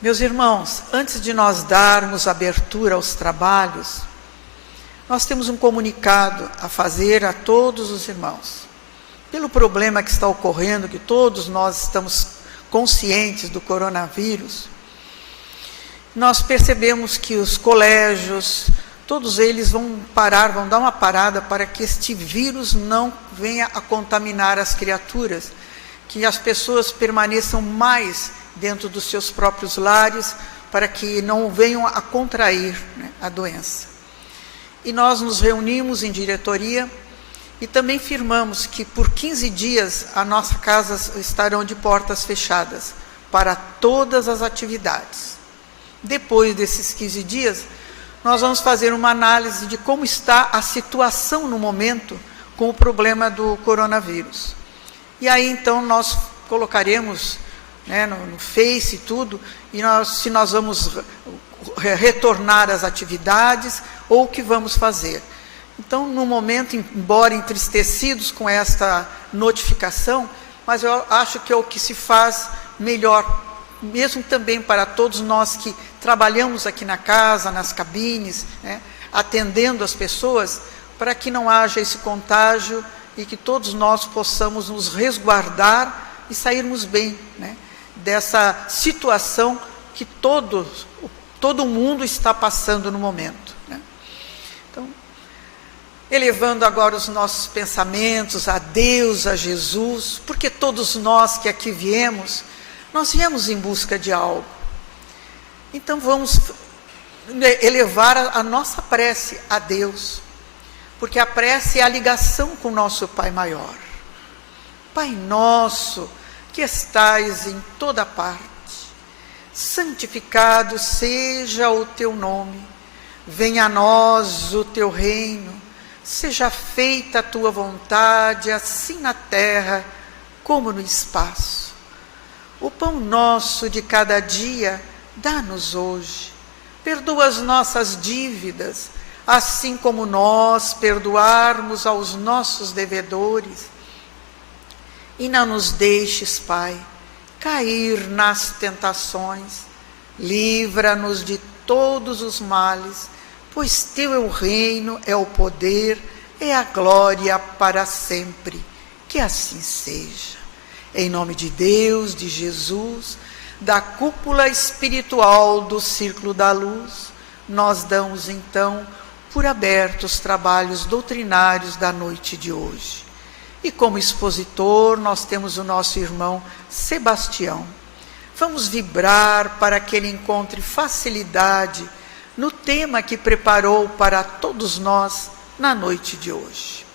Meus irmãos, antes de nós darmos abertura aos trabalhos, nós temos um comunicado a fazer a todos os irmãos. Pelo problema que está ocorrendo, que todos nós estamos conscientes do coronavírus, nós percebemos que os colégios, todos eles vão parar, vão dar uma parada para que este vírus não venha a contaminar as criaturas, que as pessoas permaneçam mais dentro dos seus próprios lares, para que não venham a contrair, né, a doença. E nós nos reunimos em diretoria e também firmamos que por 15 dias a nossa casa estarão de portas fechadas para todas as atividades. Depois desses 15 dias, nós vamos fazer uma análise de como está a situação no momento com o problema do coronavírus. E aí então nós colocaremos, né, no Face e tudo, e se nós vamos retornar às atividades ou o que vamos fazer. Então, no momento, embora entristecidos com esta notificação, mas eu acho que é o que se faz melhor, mesmo também para todos nós que trabalhamos aqui na casa, nas cabines, né, atendendo as pessoas, para que não haja esse contágio e que todos nós possamos nos resguardar e sairmos bem, né, dessa situação que todo mundo está passando no momento, né? Então, elevando agora os nossos pensamentos a Deus, a Jesus, porque todos nós que aqui viemos, nós viemos em busca de algo. Então vamos elevar a nossa prece a Deus, porque a prece é a ligação com o nosso Pai maior. Pai nosso, que estais em toda parte, santificado seja o teu nome, venha a nós o teu reino, seja feita a tua vontade, assim na terra como no espaço. O pão nosso de cada dia, dá-nos hoje. Perdoa as nossas dívidas, assim como nós perdoarmos aos nossos devedores. E não nos deixes, Pai, cair nas tentações. Livra-nos de todos os males, pois teu é o reino, é o poder, é a glória para sempre. Que assim seja. Em nome de Deus, de Jesus, da cúpula espiritual do Círculo da Luz, nós damos então por abertos os trabalhos doutrinários da noite de hoje. E como expositor, nós temos o nosso irmão Sebastião. Vamos vibrar para que ele encontre facilidade no tema que preparou para todos nós na noite de hoje.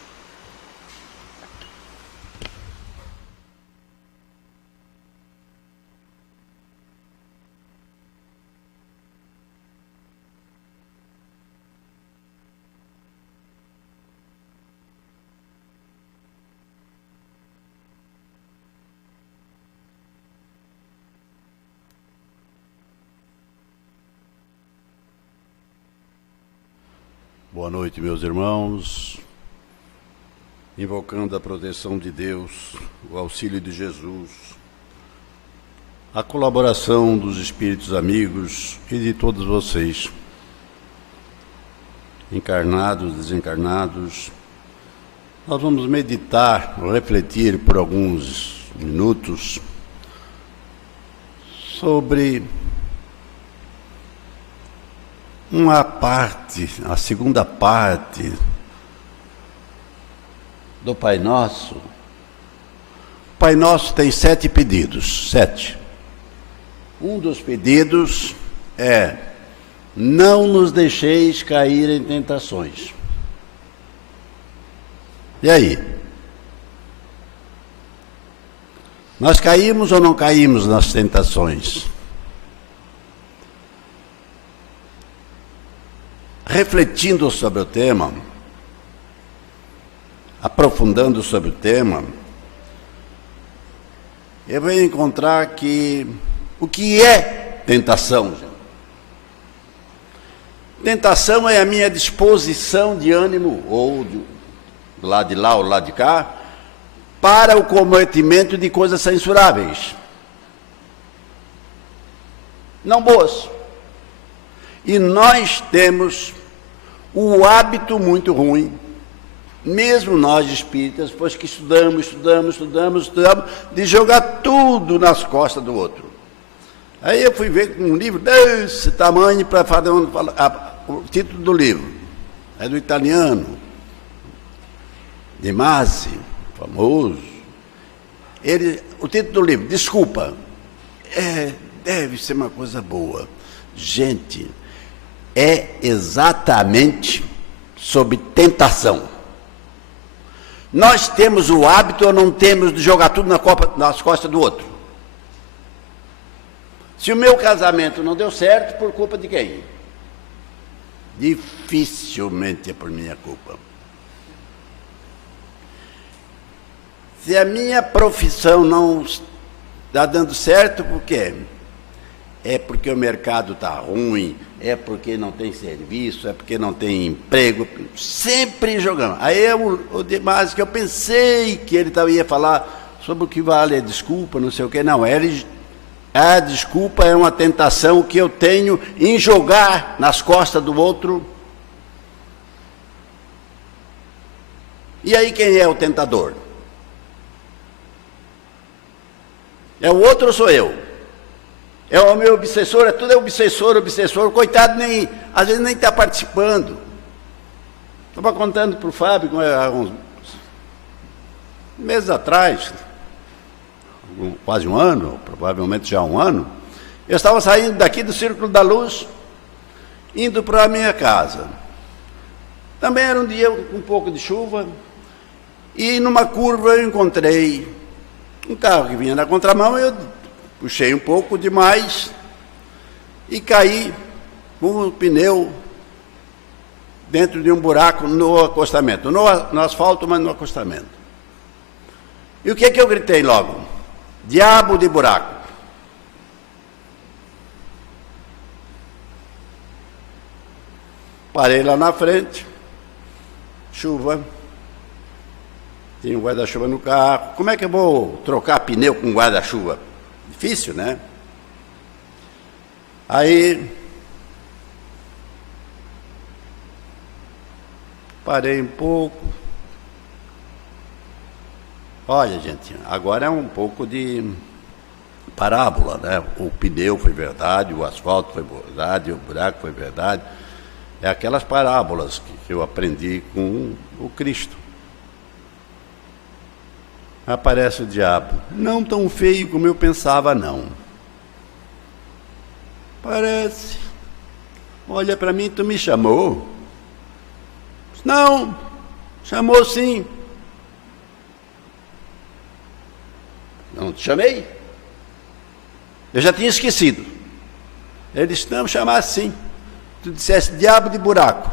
Boa noite, meus irmãos. Invocando a proteção de Deus, o auxílio de Jesus, a colaboração dos espíritos amigos e de todos vocês, encarnados, desencarnados, nós vamos meditar, refletir por alguns minutos sobre uma parte, a segunda parte do Pai Nosso. O Pai Nosso tem 7 pedidos, 7. Um dos pedidos é: não nos deixeis cair em tentações. E aí? Nós caímos ou não caímos nas tentações? Refletindo sobre o tema, aprofundando sobre o tema, eu venho encontrar que o que é tentação, gente? Tentação é a minha disposição de ânimo, ou do lado de lá ou do lado de cá, para o cometimento de coisas censuráveis. não boas. E nós temos o hábito muito ruim, mesmo nós espíritas, pois que estudamos, de jogar tudo nas costas do outro. Aí eu fui ver um livro desse tamanho para fazer o título do livro. É do italiano, De Masi, famoso. O título do livro, desculpa, deve ser uma coisa boa. Gente, é exatamente sobre tentação. Nós temos o hábito ou não temos de jogar tudo nas costas do outro? Se o meu casamento não deu certo, por culpa de quem? Dificilmente é por minha culpa. Se a minha profissão não está dando certo, por quê? É porque o mercado está ruim, é porque não tem serviço, é porque não tem emprego, sempre jogando. Aí o demais que eu pensei que ele ia falar sobre o que vale a desculpa, não sei o quê. Não, a desculpa é uma tentação que eu tenho em jogar nas costas do outro. E aí quem é o tentador? É o outro ou sou eu? É o meu obsessor? Tudo é obsessor. Coitado, às vezes nem está participando. Estava contando para o Fábio, há uns meses atrás, quase um ano, provavelmente já um ano, eu estava saindo daqui do Círculo da Luz, indo para a minha casa. Também era um dia com um pouco de chuva, e numa curva eu encontrei um carro que vinha na contramão. Eu puxei um pouco demais e caí com o pneu dentro de um buraco no acostamento, no asfalto, mas no acostamento. E o que eu gritei logo? Diabo de buraco. Parei lá na frente, chuva, tinha um guarda-chuva no carro. Como é que eu vou trocar pneu com guarda-chuva? Difícil, né? Aí parei um pouco. Olha, gente, agora é um pouco de parábola, né? O pneu foi verdade, o asfalto foi verdade, o buraco foi verdade. É aquelas parábolas que eu aprendi com o Cristo. Aparece o diabo. Não tão feio como eu pensava, não. Parece. Olha para mim, tu me chamou? Não, chamou sim. Não te chamei? Eu já tinha esquecido. Ele disse, não, chamar sim. Tu disseste diabo de buraco.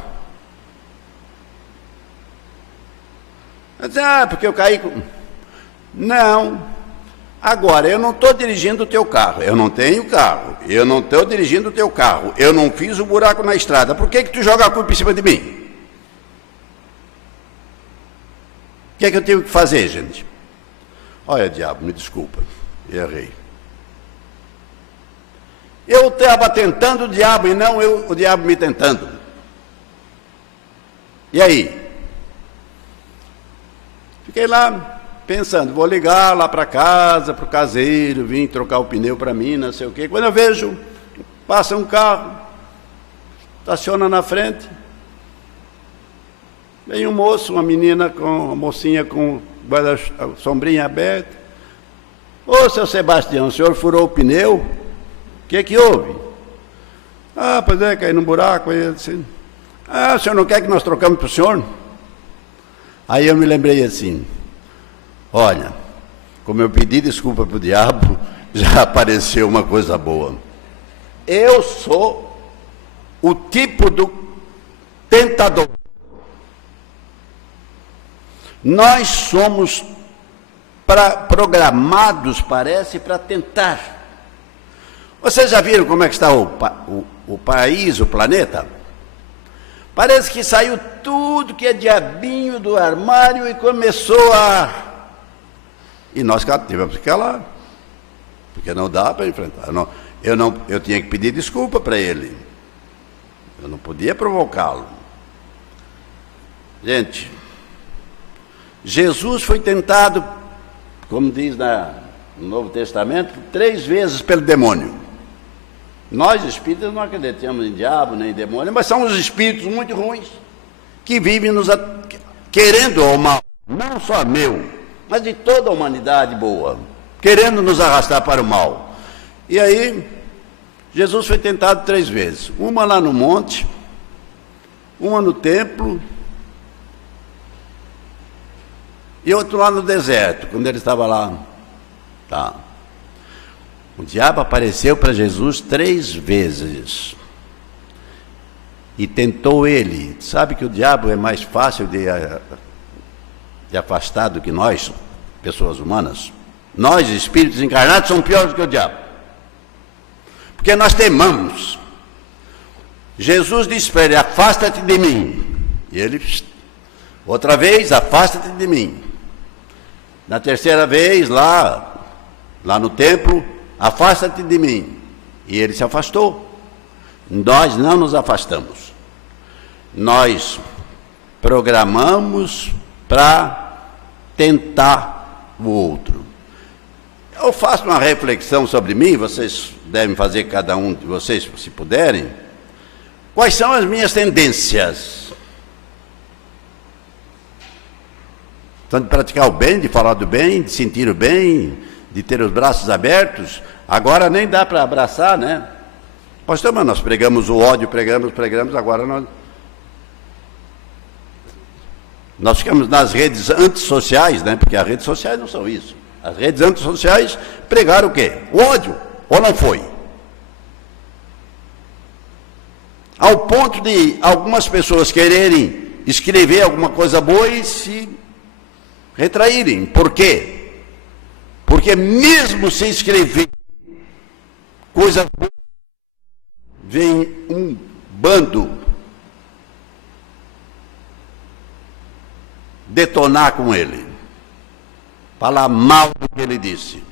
Eu disse, porque eu caí com... Não. Agora, eu não estou dirigindo o teu carro. Eu não tenho carro. Eu não estou dirigindo o teu carro. Eu não fiz o buraco na estrada. Por que tu joga a culpa em cima de mim? O que é que eu tenho que fazer, gente? Olha, diabo, me desculpa. Errei. Eu estava tentando o diabo e não o diabo me tentando. E aí? Fiquei lá pensando, vou ligar lá para casa, para o caseiro, vim trocar o pneu para mim, não sei o quê. Quando eu vejo, passa um carro, estaciona na frente, vem um moço, uma mocinha com a sombrinha aberta. Ô, seu Sebastião, o senhor furou o pneu? O que houve? Pois é, caí num buraco. Aí, assim, o senhor não quer que nós trocamos para o senhor? Aí eu me lembrei assim, olha, como eu pedi desculpa para o diabo, já apareceu uma coisa boa. Eu sou o tipo do tentador. Nós somos programados, parece, para tentar. Vocês já viram como é que está o país, o planeta? Parece que saiu tudo que é diabinho do armário e começou a... E nós tivemos que calar. porque não dá para enfrentar. Eu tinha que pedir desculpa para ele. Eu não podia provocá-lo. Gente, Jesus foi tentado, como diz no Novo Testamento, 3 vezes pelo demônio. Nós, espíritas, não acreditamos em diabo nem em demônio, mas são os espíritos muito ruins que vivem querendo o mal, não só meu, mas de toda a humanidade boa, querendo nos arrastar para o mal. E aí, Jesus foi tentado 3 vezes, uma lá no monte, uma no templo, e outro lá no deserto, quando ele estava lá. Tá. O diabo apareceu para Jesus 3 vezes e tentou ele. Sabe que o diabo é mais fácil de afastar do que nós, pessoas humanas? Nós, espíritos encarnados, somos piores do que o diabo, porque nós temamos. Jesus disse para ele: afasta-te de mim. E ele, outra vez, afasta-te de mim. Na terceira vez, lá no templo, afasta-te de mim. E ele se afastou. Nós não nos afastamos. Nós programamos para tentar o outro. Eu faço uma reflexão sobre mim, vocês devem fazer, cada um de vocês, se puderem. Quais são as minhas tendências? Então, de praticar o bem, de falar do bem, de sentir o bem, de ter os braços abertos. Agora nem dá para abraçar, né? Pastor, mas nós pregamos o ódio, pregamos, agora nós ficamos nas redes antissociais, né? Porque as redes sociais não são isso. As redes antissociais pregaram o quê? O ódio, ou não foi? Ao ponto de algumas pessoas quererem escrever alguma coisa boa e se retraírem. Por quê? Porque mesmo sem escrever coisa boa, vem um bando detonar com ele, falar mal do que ele disse.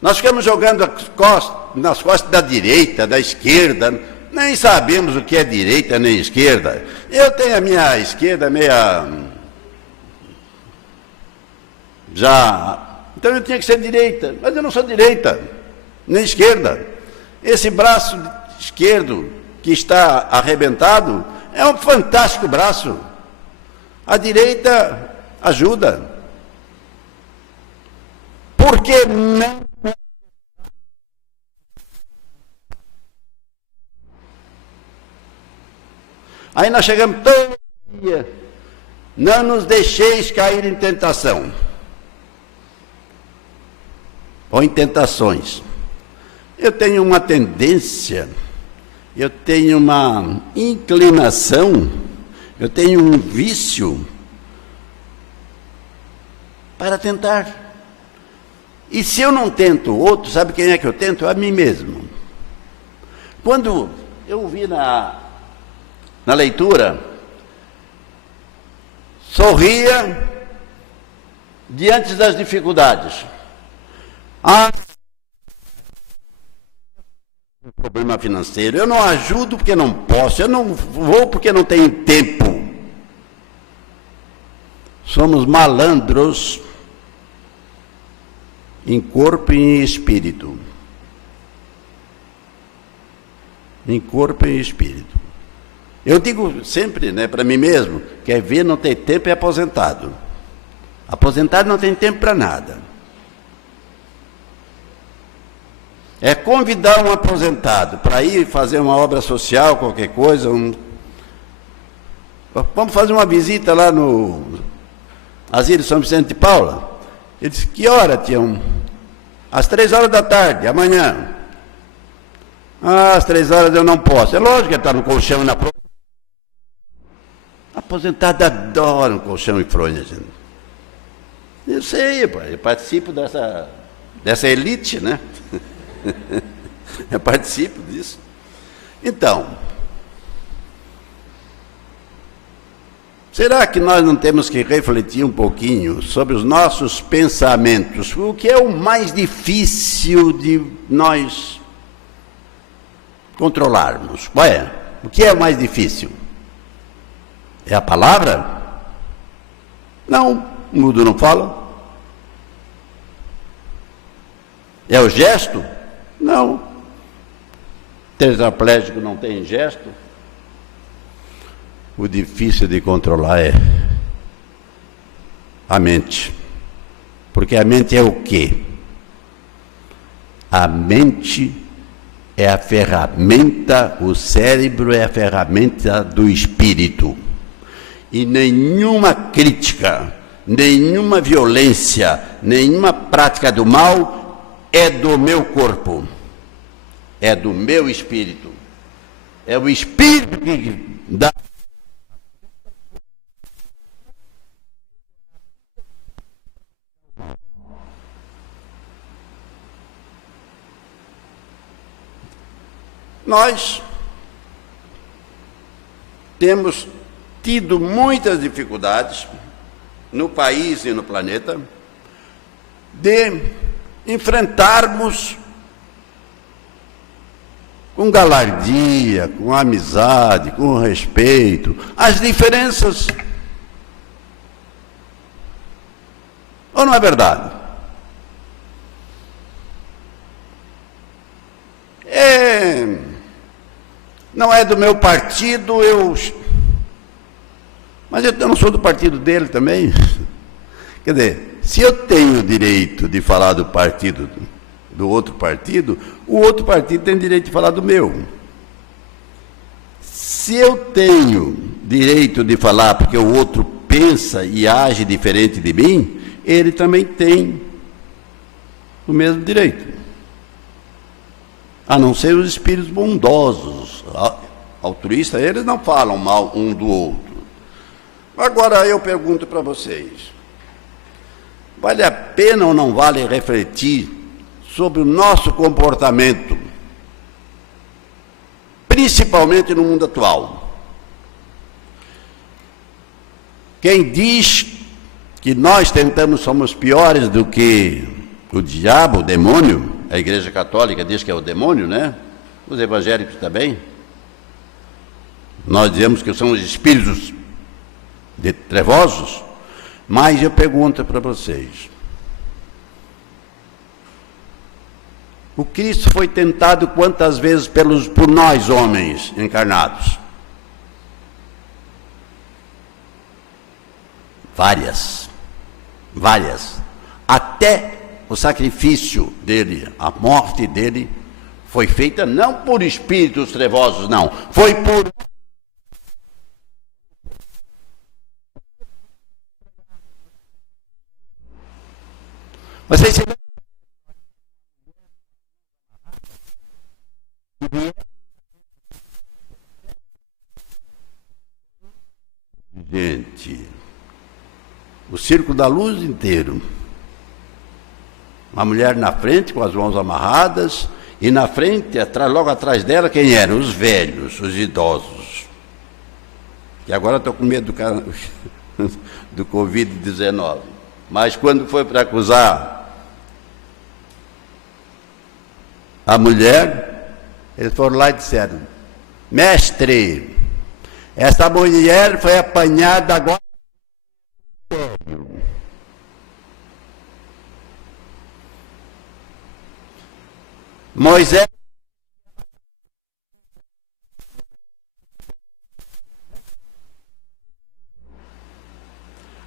Nós ficamos jogando nas costas da direita, da esquerda, nem sabemos o que é direita nem esquerda. Eu tenho a minha esquerda então eu tinha que ser direita, mas eu não sou direita, nem esquerda. Esse braço esquerdo que está arrebentado é um fantástico braço. A direita ajuda. Por que não? Aí nós chegamos todo dia. Não nos deixeis cair em tentação. Ou em tentações. Eu tenho uma tendência, eu tenho uma inclinação, eu tenho um vício para tentar. E se eu não tento o outro, sabe quem é que eu tento? A mim mesmo. Quando eu vi na leitura, sorria diante das dificuldades. Problema financeiro, eu não ajudo porque não posso, eu não vou porque não tenho tempo. Somos malandros em corpo e em espírito. Em corpo e em espírito. Eu digo sempre, né, para mim mesmo, quer ver não ter tempo é aposentado. Aposentado não tem tempo para nada. É convidar um aposentado para ir fazer uma obra social, qualquer coisa. Vamos fazer uma visita lá no Asilo São Vicente de Paula. Ele disse: que hora, tião? Às 3h da tarde, amanhã. Às 3h eu não posso. É lógico que ele está no colchão e na fronha. Aposentado adora um colchão e fronha, gente. Eu sei, eu participo dessa elite, né? Eu participo disso. Então, Será que nós não temos que refletir um pouquinho sobre os nossos pensamentos? O que é o mais difícil de nós controlarmos? Qual é? O que é o mais difícil? É a palavra? Não, o mudo não fala. É o gesto? Não. Tetraplégico não tem gesto. O difícil de controlar é a mente. Porque a mente é o quê? A mente é a ferramenta, o cérebro é a ferramenta do espírito. E nenhuma crítica, nenhuma violência, nenhuma prática do mal é do meu corpo. É do meu espírito. É o espírito que dá. Nós temos tido muitas dificuldades no país e no planeta de enfrentarmos com galardia, com amizade, com respeito, as diferenças. Ou não é verdade? Não é do meu partido, mas eu não sou do partido dele também. Quer dizer, se eu tenho o direito de falar do partido do outro partido, o outro partido tem direito de falar do meu. Se eu tenho direito de falar porque o outro pensa e age diferente de mim, ele também tem o mesmo direito. A não ser os espíritos bondosos, altruístas, eles não falam mal um do outro. Agora eu pergunto para vocês, vale a pena ou não vale refletir sobre o nosso comportamento, principalmente no mundo atual? Quem diz que nós somos piores do que o diabo, o demônio, a Igreja Católica diz que é o demônio, né? Os evangélicos também. Nós dizemos que são os espíritos trevosos, mas eu pergunto para vocês, o Cristo foi tentado quantas vezes por nós homens encarnados? Várias. Até o sacrifício dele, a morte dele, foi feita não por espíritos trevosos, não. Foi por... Vocês se lembram? Gente, o Círculo da Luz inteiro. Uma mulher na frente com as mãos amarradas e na frente, logo atrás dela, quem eram? Os velhos, os idosos. E agora estou com medo do Covid-19. Mas quando foi para acusar a mulher, eles foram lá e disseram: mestre, essa mulher foi apanhada agora. Moisés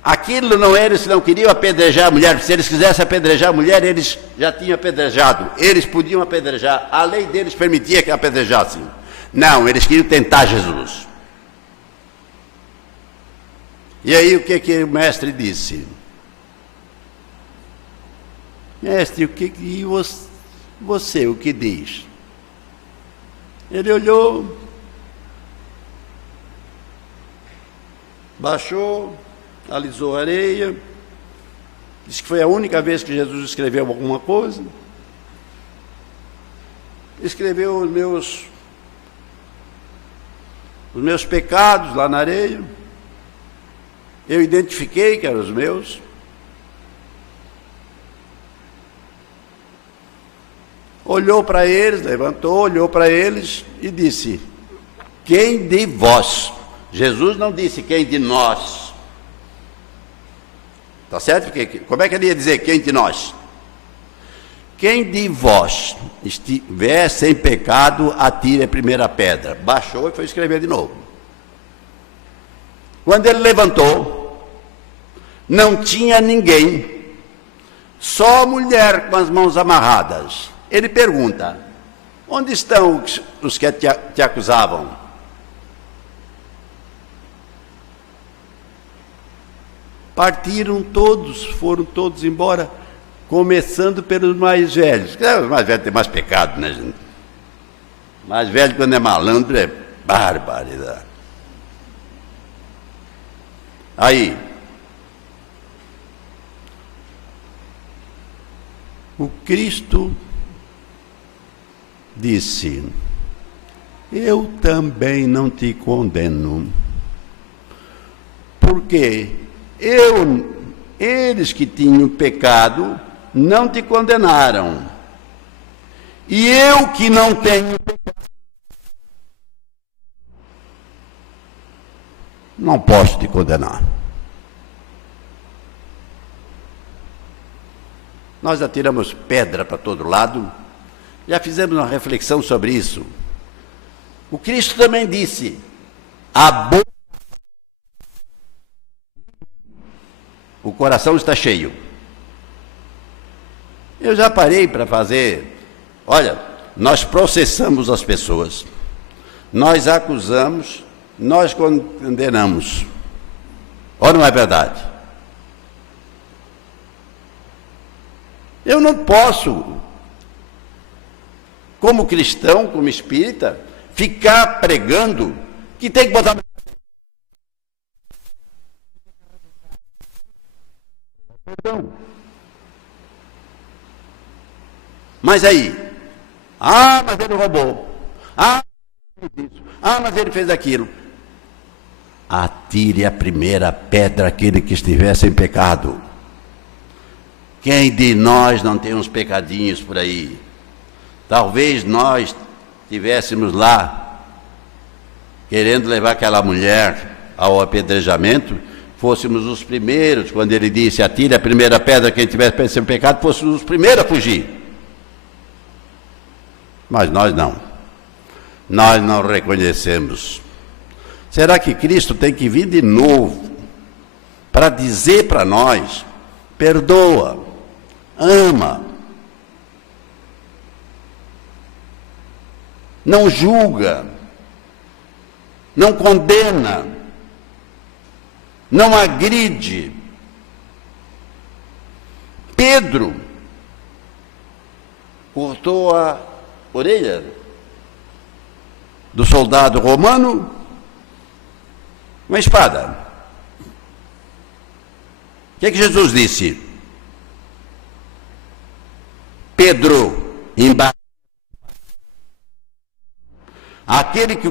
aquilo não era, eles não queriam apedrejar a mulher. Se eles quisessem apedrejar a mulher, eles já tinham apedrejado. Eles podiam apedrejar, a lei deles permitia que apedrejassem. Não, eles queriam tentar Jesus. E aí o que o mestre disse? Mestre, você o que diz? Ele olhou, baixou, alisou a areia, disse que foi a única vez que Jesus escreveu alguma coisa. Escreveu os meus pecados lá na areia. eu identifiquei que eram os meus. Olhou para eles, levantou, olhou para eles e disse: quem de vós? Jesus não disse quem de nós. Está certo? Como é que ele ia dizer quem de nós? Quem de vós estiver sem pecado, atire a primeira pedra. Baixou e foi escrever de novo. Quando ele levantou, não tinha ninguém, só a mulher com as mãos amarradas. Ele pergunta: onde estão os que te acusavam? Partiram todos, foram todos embora, começando pelos mais velhos. Os mais velhos têm mais pecado, né, gente? Mais velho, quando é malandro, é barbaridade. Aí, o Cristo disse: eu também não te condeno, porque eles que tinham pecado não te condenaram, e eu que não tenho pecado não posso te condenar. Nós já tiramos pedra para todo lado, já fizemos uma reflexão sobre isso. O Cristo também disse: a boca, o coração está cheio. Eu já parei para fazer. Olha, nós processamos as pessoas, nós acusamos, nós condenamos. Ou não é verdade? Eu não posso, como cristão, como espírita, ficar pregando que tem que botar perdão. Mas aí, mas ele roubou, mas ele fez isso, mas ele fez aquilo. Atire a primeira pedra aquele que estiver sem pecado. Quem de nós não tem uns pecadinhos por aí? Talvez nós estivéssemos lá, querendo levar aquela mulher ao apedrejamento, fôssemos os primeiros, quando ele disse: atire a primeira pedra quem tivesse sem pecado, fôssemos os primeiros a fugir. Mas nós não reconhecemos. Será que Cristo tem que vir de novo para dizer para nós: perdoa, ama, não julga, não condena, não agride? Pedro cortou a orelha do soldado romano com uma espada. O que Jesus disse? Pedro, embaixo, aquele que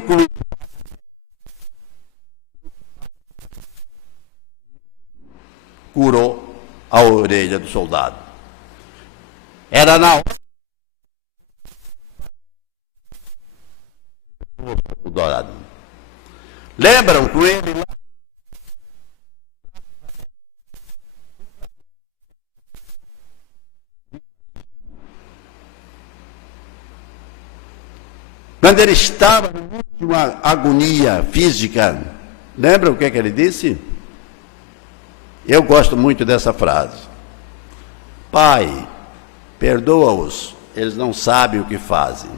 curou a orelha do soldado. Era na hora o dourado. Lembram com ele lá? Quando ele estava na última agonia física, lembram o que ele disse? Eu gosto muito dessa frase: Pai, perdoa-os, eles não sabem o que fazem,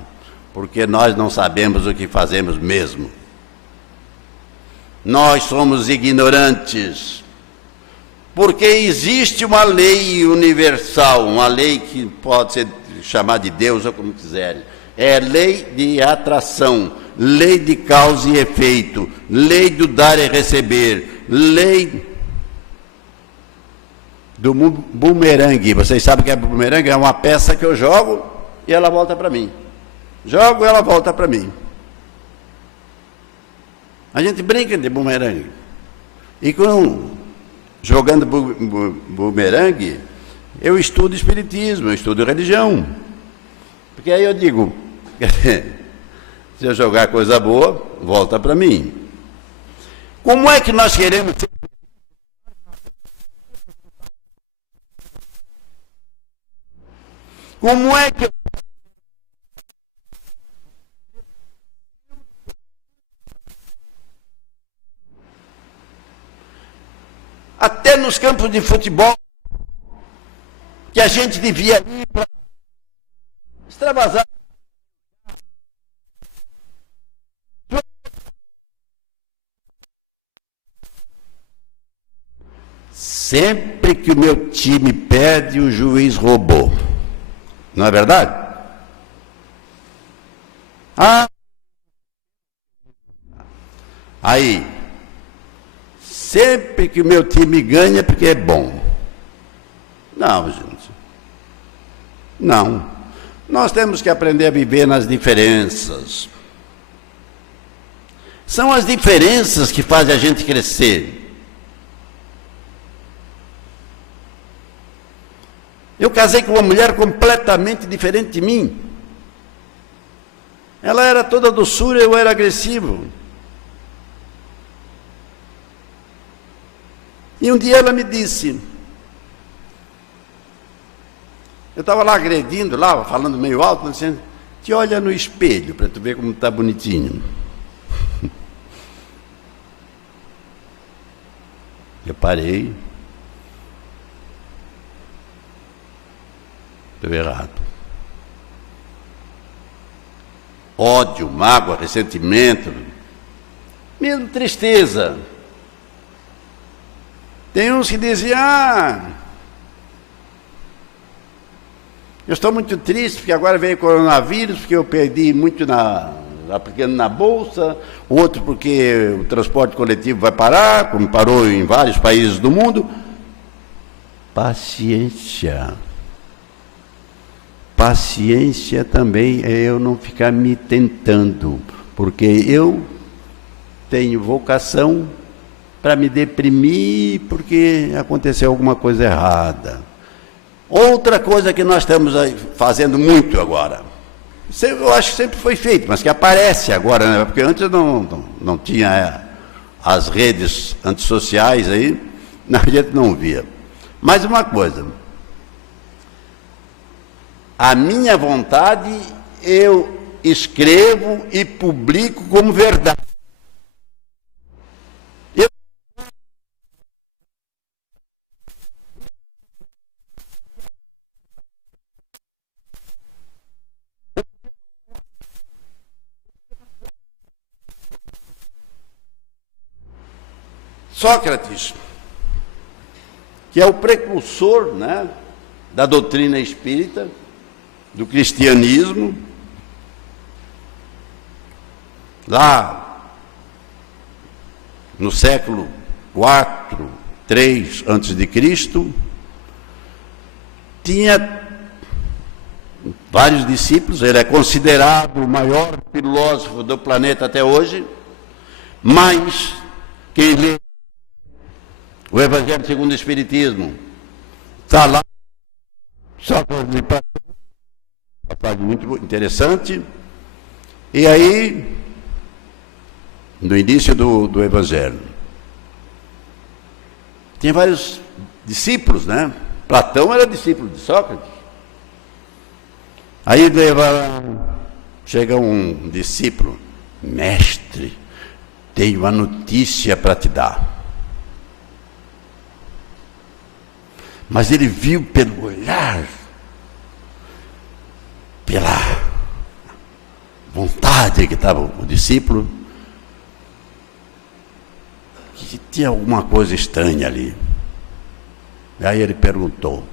porque nós não sabemos o que fazemos mesmo. Nós somos ignorantes, porque existe uma lei universal, uma lei que pode ser chamada de Deus ou como quiserem. É lei de atração, lei de causa e efeito, lei do dar e receber, lei do bumerangue. Vocês sabem o que é bumerangue? É uma peça que eu jogo e ela volta para mim. Jogo e ela volta para mim. A gente brinca de bumerangue. E com jogando bumerangue, eu estudo espiritismo, eu estudo religião. Porque aí eu digo, se eu jogar coisa boa, volta para mim. Como é que nós queremos ser? Como é que até nos campos de futebol, que a gente devia ir para extravasar. Sempre que o meu time perde, o juiz roubou. Não é verdade? Aí, sempre que o meu time ganha é porque é bom. Não, gente. Não. Nós temos que aprender a viver nas diferenças. São as diferenças que fazem a gente crescer. Eu casei com uma mulher completamente diferente de mim. Ela era toda doçura, eu era agressivo. E um dia ela me disse, eu estava lá agredindo, lá, falando meio alto, dizendo, te olha no espelho para tu ver como está bonitinho. Eu parei. Estou errado. Ódio, mágoa, ressentimento, mesmo tristeza. Tem uns que dizem, eu estou muito triste porque agora veio o coronavírus, porque eu perdi muito aplicando na bolsa, outro porque o transporte coletivo vai parar, como parou em vários países do mundo. Paciência. Paciência também é eu não ficar me tentando, porque eu tenho vocação para me deprimir porque aconteceu alguma coisa errada. Outra coisa que nós estamos fazendo muito agora, eu acho que sempre foi feito, mas que aparece agora, né? Porque antes não tinha as redes antissociais aí, a gente não via. Mais uma coisa, a minha vontade eu escrevo e publico como verdade. Sócrates, que é o precursor, né, da doutrina espírita, do cristianismo, lá no século IV, III antes de Cristo, tinha vários discípulos, ele é considerado o maior filósofo do planeta até hoje, mas quem lê o Evangelho segundo o Espiritismo está lá, só para uma parte muito interessante. E aí, no início do Evangelho, tem vários discípulos, né? Platão era discípulo de Sócrates. Aí chega um discípulo, mestre, tenho uma notícia para te dar. Mas ele viu pelo olhar, pela vontade que estava o discípulo, que tinha alguma coisa estranha ali. E aí ele perguntou,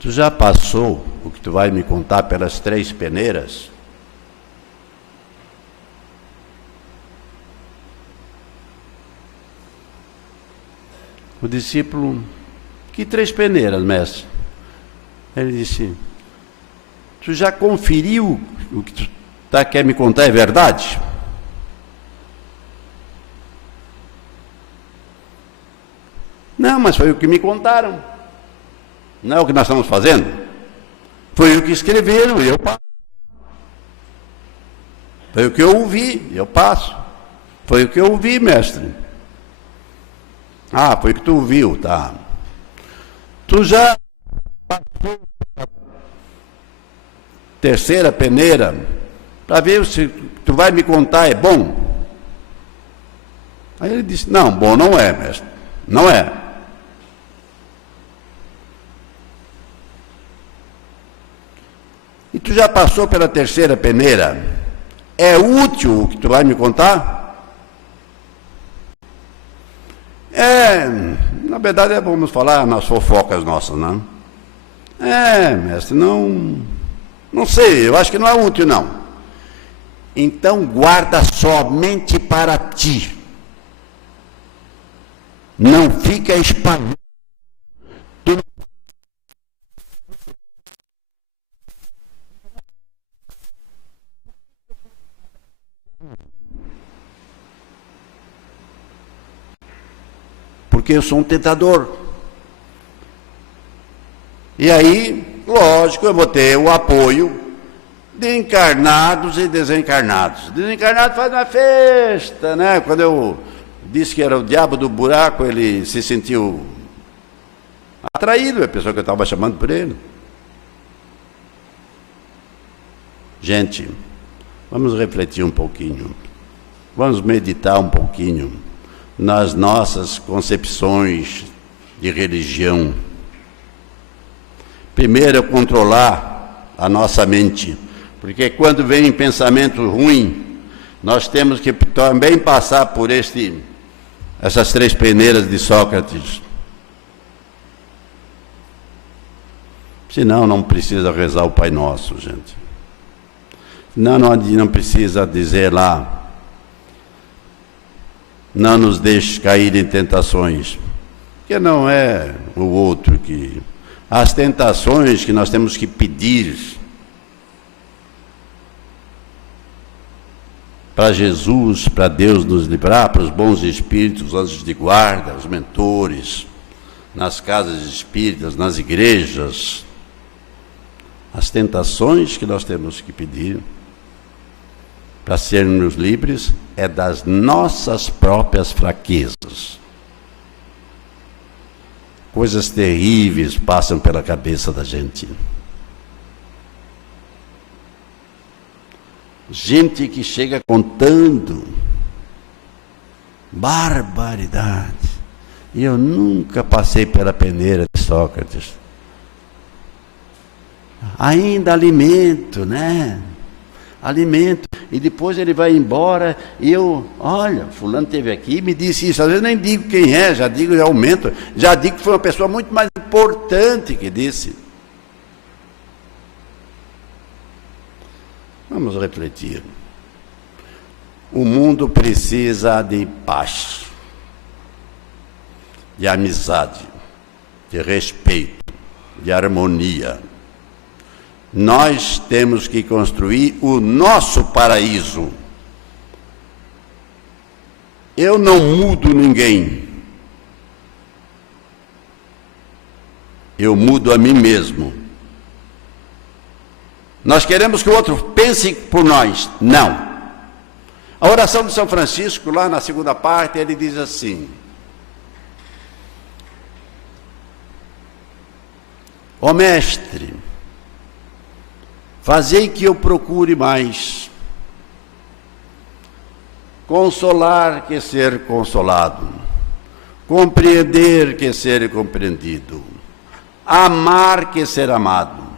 tu já passou o que tu vai me contar pelas 3 peneiras? O discípulo, que 3 peneiras, mestre? Ele disse, tu já conferiu o que tu quer me contar é verdade? Não, mas foi o que me contaram. Não é o que nós estamos fazendo? Foi o que escreveram e eu passo. Foi o que eu ouvi, eu passo. Foi o que eu ouvi, mestre. Ah, foi o que tu ouviu, tá. Tu já passou a terceira peneira para ver se tu vai me contar é bom? Aí ele disse, não, bom não é, mestre. Não é. E tu já passou pela terceira peneira? É útil o que tu vai me contar? Na verdade vamos falar nas fofocas nossas, não? Mestre, não sei, eu acho que não é útil não. Então guarda somente para ti. Não fica espalhando. Porque eu sou um tentador. E aí, lógico, eu vou ter o apoio de encarnados e desencarnados. Desencarnado faz uma festa, né? Quando eu disse que era o diabo do buraco, ele se sentiu atraído, a pessoa que eu estava chamando por ele. Gente, vamos refletir um pouquinho. Vamos meditar um pouquinho nas nossas concepções de religião. Primeiro é controlar a nossa mente, porque quando vem pensamento ruim, nós temos que também passar por essas três peneiras de Sócrates. Senão não precisa rezar o Pai Nosso, gente. Não precisa dizer lá, não nos deixe cair em tentações, que não é o outro que... As tentações que nós temos que pedir para Jesus, para Deus nos livrar, para os bons espíritos, os anjos de guarda, os mentores, nas casas espíritas, nas igrejas. As tentações que nós temos que pedir para sermos livres é das nossas próprias fraquezas. Coisas terríveis passam pela cabeça da gente. Gente que chega contando barbaridade. E eu nunca passei pela peneira de Sócrates. Ainda alimento, né? Alimento, e depois ele vai embora, e olha, fulano esteve aqui e me disse isso, às vezes nem digo quem é, já aumento, já digo que foi uma pessoa muito mais importante que disse. Vamos refletir. O mundo precisa de paz, de amizade, de respeito, de harmonia. Nós temos que construir o nosso paraíso. Eu não mudo ninguém. Eu mudo a mim mesmo. Nós queremos que o outro pense por nós. Não. A oração de São Francisco, lá na segunda parte, ele diz assim: ó mestre, fazei que eu procure mais consolar que ser consolado, compreender que ser compreendido, amar que ser amado.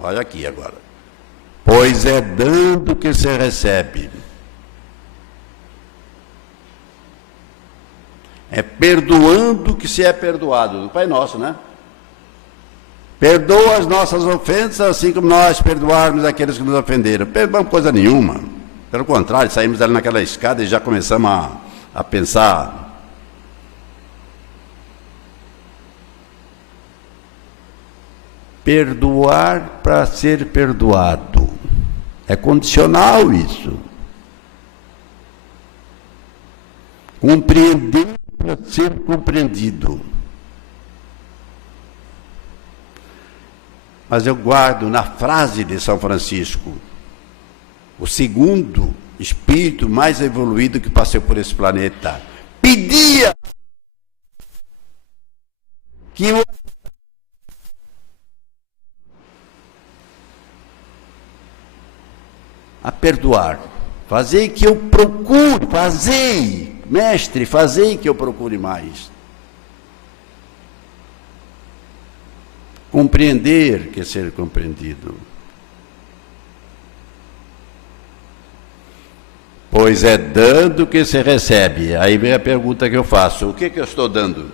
Olha aqui agora. Pois é dando que se recebe. É perdoando que se é perdoado. Do Pai Nosso, né? Perdoa as nossas ofensas, assim como nós perdoarmos aqueles que nos ofenderam. Perdoamos coisa nenhuma. Pelo contrário, saímos ali naquela escada e já começamos a pensar. Perdoar para ser perdoado. É condicional isso. Compreender para ser compreendido. Mas eu guardo na frase de São Francisco, o segundo espírito mais evoluído que passou por esse planeta, pedia que eu a perdoar. Fazei que eu procure, fazei, mestre, fazei que eu procure mais. Compreender que é ser compreendido. Pois é dando que se recebe. Aí vem a pergunta que eu faço: o que eu estou dando?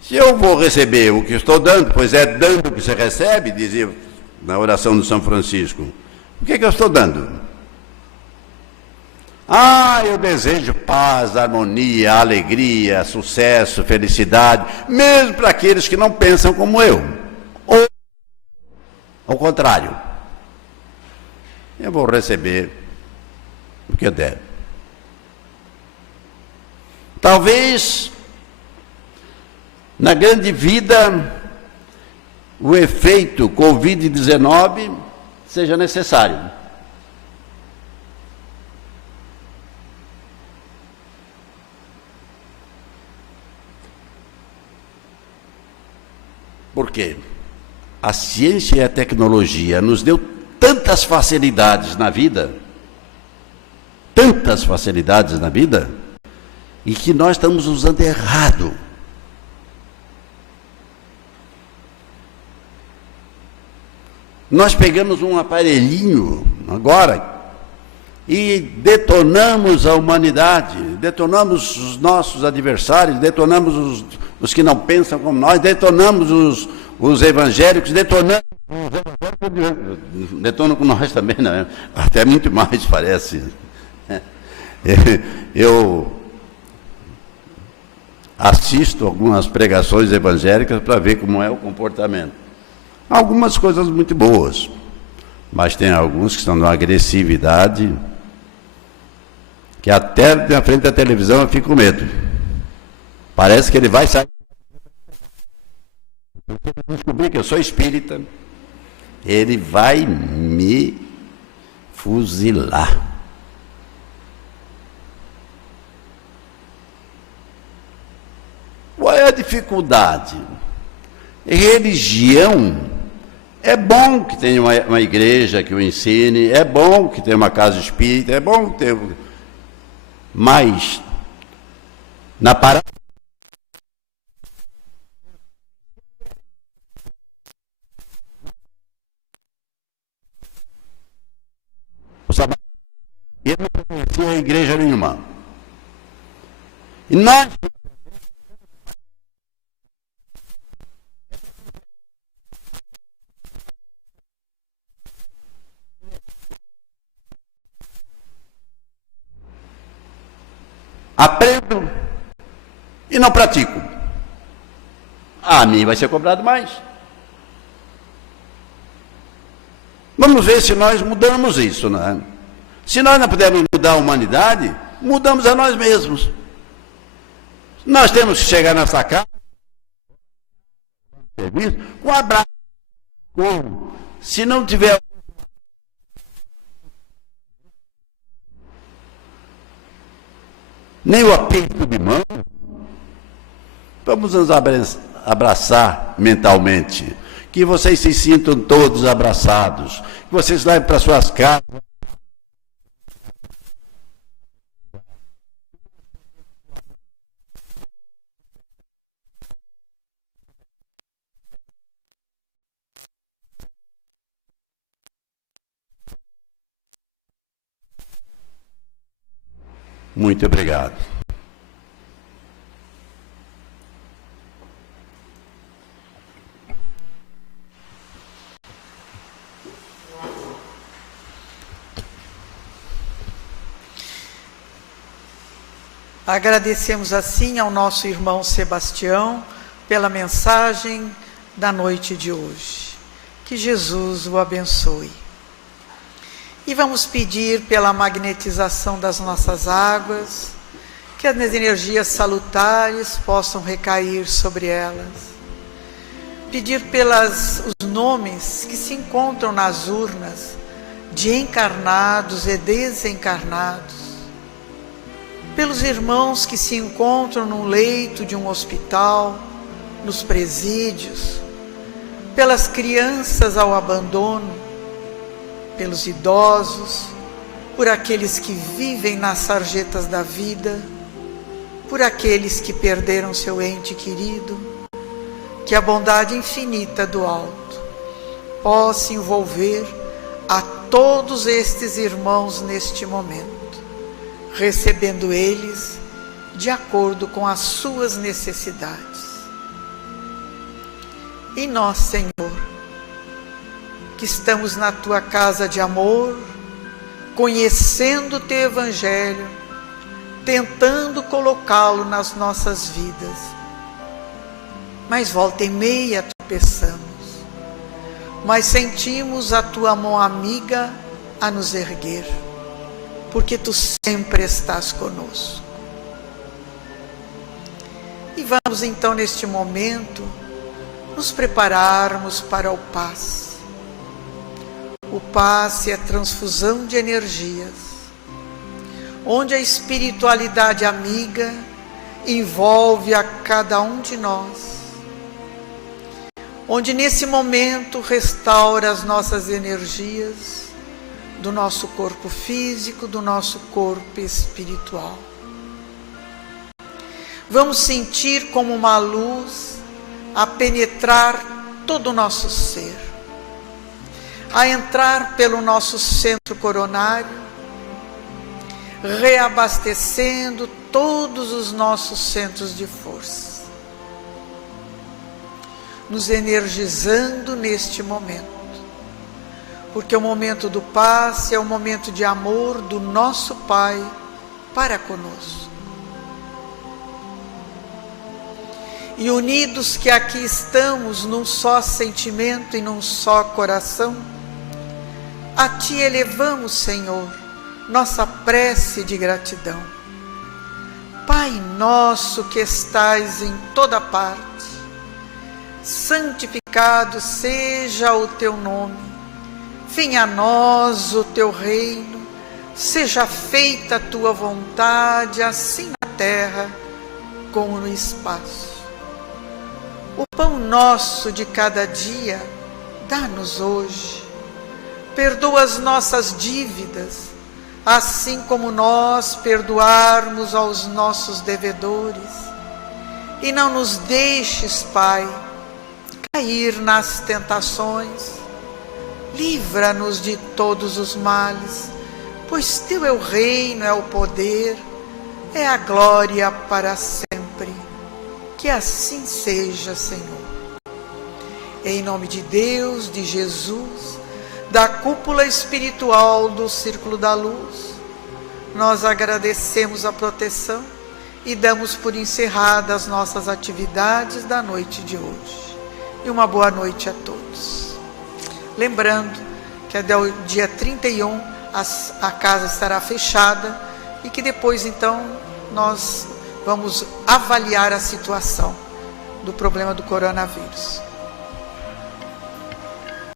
Se eu vou receber o que estou dando, pois é dando que se recebe, dizia na oração de São Francisco. O que eu estou dando? Eu desejo paz, harmonia, alegria, sucesso, felicidade, mesmo para aqueles que não pensam como eu. Ou, ao contrário, eu vou receber o que eu der. Talvez, na grande vida, o efeito Covid-19 seja necessário. Por quê? A ciência e a tecnologia nos deu tantas facilidades na vida, e que nós estamos usando errado. Nós pegamos um aparelhinho agora e detonamos a humanidade, detonamos os nossos adversários, detonamos os que não pensam como nós, detonamos os evangélicos, detonamos com nós também, né? Até muito mais, parece. Eu assisto algumas pregações evangélicas para ver como é o comportamento. Algumas coisas muito boas, mas tem alguns que estão numa agressividade que até na frente da televisão eu fico com medo. Parece que ele vai sair. Eu descobri que eu sou espírita, ele vai me fuzilar. Qual é a dificuldade? Religião, é bom que tenha uma igreja que o ensine, é bom que tenha uma casa espírita, é bom que tenha... Mas, na parada, eu não conhecia a igreja nenhuma. E nós... aprendo e não pratico. A mim vai ser cobrado mais. Vamos ver se nós mudamos isso, né? Se nós não pudermos mudar a humanidade, mudamos a nós mesmos. Nós temos que chegar nessa casa com abraço. Se não tiver nem o aperto de mão, vamos nos abraçar mentalmente, que vocês se sintam todos abraçados, que vocês levem para suas casas. Muito obrigado. Agradecemos assim ao nosso irmão Sebastião pela mensagem da noite de hoje. Que Jesus o abençoe. E vamos pedir pela magnetização das nossas águas, que as energias salutares possam recair sobre elas. Pedir os nomes que se encontram nas urnas de encarnados e desencarnados, pelos irmãos que se encontram no leito de um hospital, nos presídios, pelas crianças ao abandono, pelos idosos, por aqueles que vivem nas sarjetas da vida, por aqueles que perderam seu ente querido, que a bondade infinita do alto possa envolver a todos estes irmãos neste momento, recebendo eles de acordo com as suas necessidades. E nós, Senhor, que estamos na Tua casa de amor, conhecendo o Teu Evangelho, tentando colocá-lo nas nossas vidas, mas volta e meia tropeçamos, mas sentimos a Tua mão amiga a nos erguer, porque Tu sempre estás conosco. E vamos então neste momento nos prepararmos para o passe. O passe é a transfusão de energias, onde a espiritualidade amiga envolve a cada um de nós, onde nesse momento restaura as nossas energias do nosso corpo físico, do nosso corpo espiritual. Vamos sentir como uma luz a penetrar todo o nosso ser, a entrar pelo nosso centro coronário, reabastecendo todos os nossos centros de força, nos energizando neste momento, porque o momento do passe é o momento de amor do nosso Pai para conosco. E unidos que aqui estamos num só sentimento e num só coração, a Ti elevamos, Senhor, nossa prece de gratidão. Pai nosso que estais em toda parte, santificado seja o Teu nome, venha a nós o Teu reino, seja feita a Tua vontade, assim na terra como no espaço. O pão nosso de cada dia, dá-nos hoje. Perdoa as nossas dívidas, assim como nós perdoarmos aos nossos devedores. E não nos deixes, Pai, cair nas tentações. Livra-nos de todos os males, pois Teu é o reino, é o poder, é a glória para sempre. Que assim seja, Senhor. Em nome de Deus, de Jesus, da cúpula espiritual do Círculo da Luz, nós agradecemos a proteção e damos por encerradas as nossas atividades da noite de hoje. E uma boa noite a todos. Lembrando que até o dia 31 a casa estará fechada e que depois então nós vamos avaliar a situação do problema do coronavírus.